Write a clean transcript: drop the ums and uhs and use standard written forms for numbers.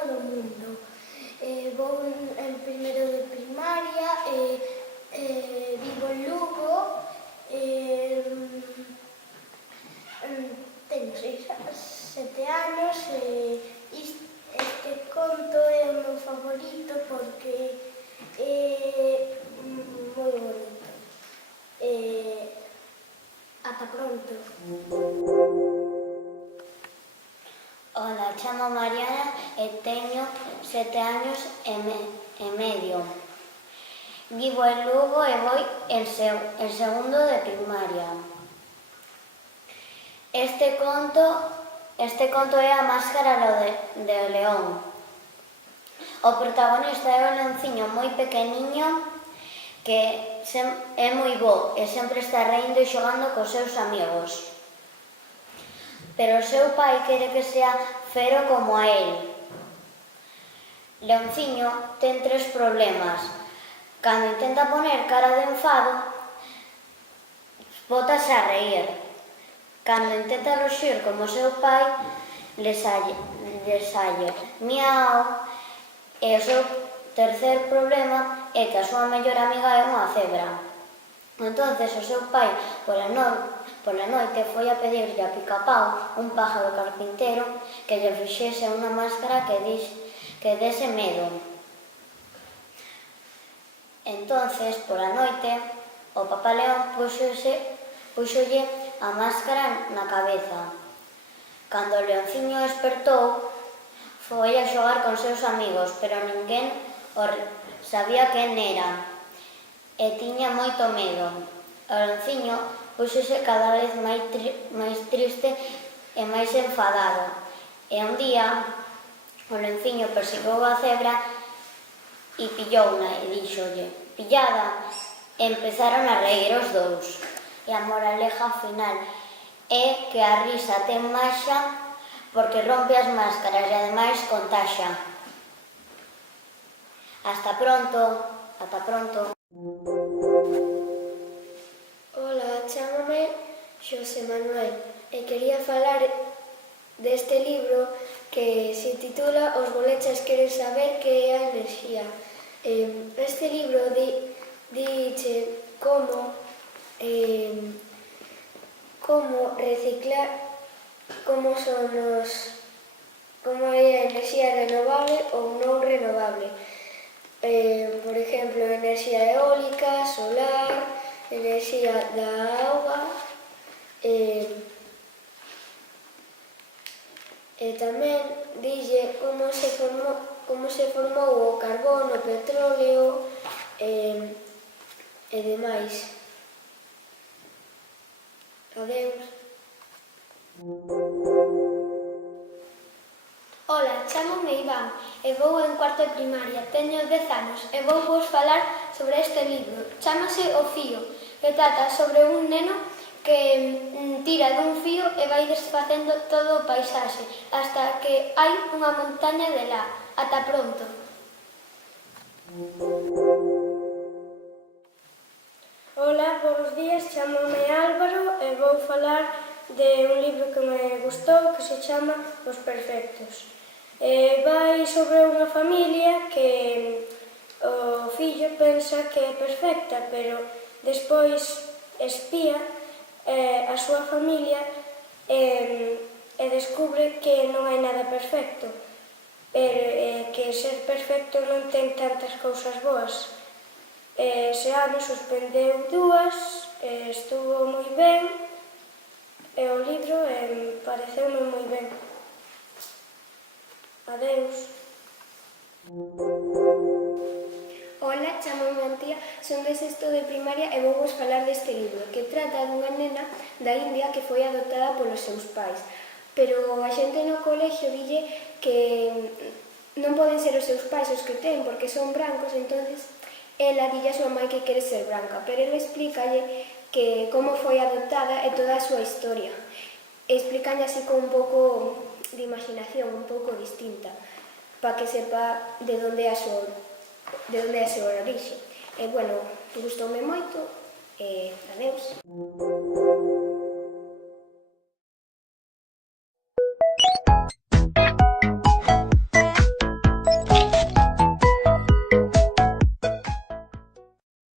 mapa do mundo. Vou en primeiro de primaria, vivo en Lugo, teño 7 anos e este conto é o meu favorito porque é moi bonito. Ata pronto. Ola, chamo Mariana e teño 7 años e medio. Vivo en Lugo e vou en segundo de primaria. Este conto é A máscara de león. O protagonista é un leonciño moi pequeniño que é moi bo e sempre está reindo e xogando cos seus amigos. Pero o seu pai quere que sea fero como a el. Leonciño ten 3 problemas. Cando intenta poner cara de enfado, bótase a reír. Cando intenta ruxir como o seu pai, le salle miau. E o seu tercer problema é que a súa mellor amiga é unha cebra. Entonces o seu pai, pola noite, foi a pedirlle a Picapau, un pájaro carpintero, que lle fixese unha máscara que dese medo. Entonces, pola noite, o papá león puxolle a máscara na cabeza. Cando o leonciño despertou, foi a xogar con seus amigos, pero ninguén sabía quen era e tiña moito medo. O leonciño puxose cada vez máis triste e máis enfadado. E un día, o leonciño perseguiu a cebra e pillouna e díxolle «Pillada!» e empezaron a reír os dous. E a moraleja final é que a risa ten maxia porque rompe as máscaras e ademais contaxa. Hasta pronto. Ata pronto. Ola, chámame Xosé Manuel e quería falar deste libro que se titula Os bolechas queren saber que é a enerxía. Este libro diche como reciclar, como é a enerxía renovable ou non renovable. Por exemplo, enerxía eólica, solar, enerxía da auga, e tamén dille como se formou o carbono, o petróleo e demais. Adeus. Ola, chámome Iván e vou en cuarto de primaria, teño 10 anos e vou vos falar sobre este libro. Chámase O fío e trata sobre un neno que tira dun fío e vai desfacendo todo o paisaxe hasta que hai unha montaña de lá. Ata pronto. Ola, bons días, chámome Álvaro e vou falar de un libro que me gustou que se chama Os perfectos. Vai sobre unha familia que o fillo pensa que é perfecta, pero despois espía a súa familia e descubre que non hai nada perfecto, que ser perfecto non ten tantas cousas boas. Ese ano suspendeu 2, estuvo moi ben, e o libro pareceume moi ben. Adeus. Ola, chámome Antía, son de sexto de primaria e vou vos falar deste libro, que trata dunha nena da India que foi adoptada polos seus pais. Pero a xente no colexio dille que non poden ser os seus pais os que ten, porque son brancos, entonces ela dille a súa mãe que quere ser branca, pero ele explícalle que como foi adoptada e toda a súa historia. Explícalle así con un pouco de imaginación, un pouco distinta, para que sepa de onde é a súa orixe. E, bueno, gustoume moito e adeus.